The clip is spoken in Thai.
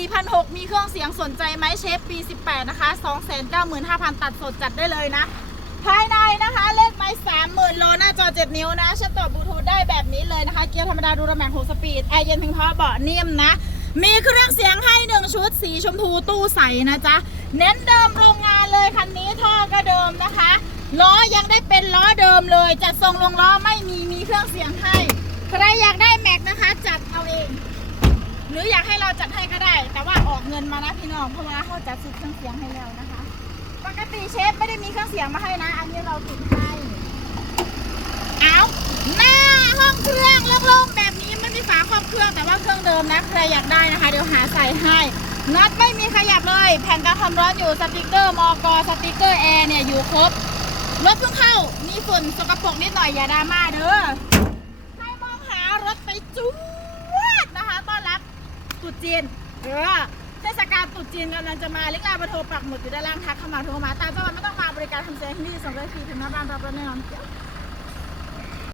4,006มีเครื่องเสียงสนใจไหมเชฟปี 18 นะคะ 295,000 ตัดสดจัดได้เลยนะ ภายในนะคะ เลขไม้30,000 โลหน้าจอ 7 นิ้วนะเชื่อมต่อบลูทูธได้แบบนี้เลยนะคะ เกียร์ธรรมดาดูระแมง6สปีด แอร์เย็นเพียงพอเบาะนิ่มนะ มีเครื่องเสียงให้ 1 ชุด สีชมพูตู้ใสนะจ๊ะ เน้นเดิมโรงงานเลยคันนี้ท่อก็เดิมนะคะล้อยังได้เป็นล้อเดิมเลยจัดทรงลงล้อไม่มีมีเครื่องเสียงให้ ใครอยากได้แม็กนะคะจ แต่ว่าออกเงินมานะพี่น้องเพราะว่าเขาจัดซื้อเครื่องเสียงให้แล้วนะคะ ปกติเชฟไม่ได้มีเครื่องเสียงมาให้นะ อันนี้เราติดให้เอาหน้าห้องเครื่องโล่งๆแบบนี้ไม่มีฝาครอบเครื่องแต่ว่าเครื่องเดิมนะใครอยากได้นะคะ เดี๋ยวหาใส่ให้น็อตไม่มีขยับเลย แผ่นกันความร้อนอยู่สติกเกอร์มอกสติกเกอร์แอร์เนี่ยอยู่ครบรถเพิ่งเข้า มีฝุ่นสกปรกนิดหน่อยอย่าดราม่าเด้อใครมองหารถไปจูดนะคะต้อนรับตรุษจีน เออเทศกาลตรุษจีนกำลังจะมาเล็กลาบโทรปักหมุดอยู่ด้านล่างทักเข้ามาโทรมาตามจังหวัดไม่ต้องมาบริการทำเซนที่นี่ส่งได้ฟรีถึงหน้าบ้านรับราแน่นอนเดี๋ยว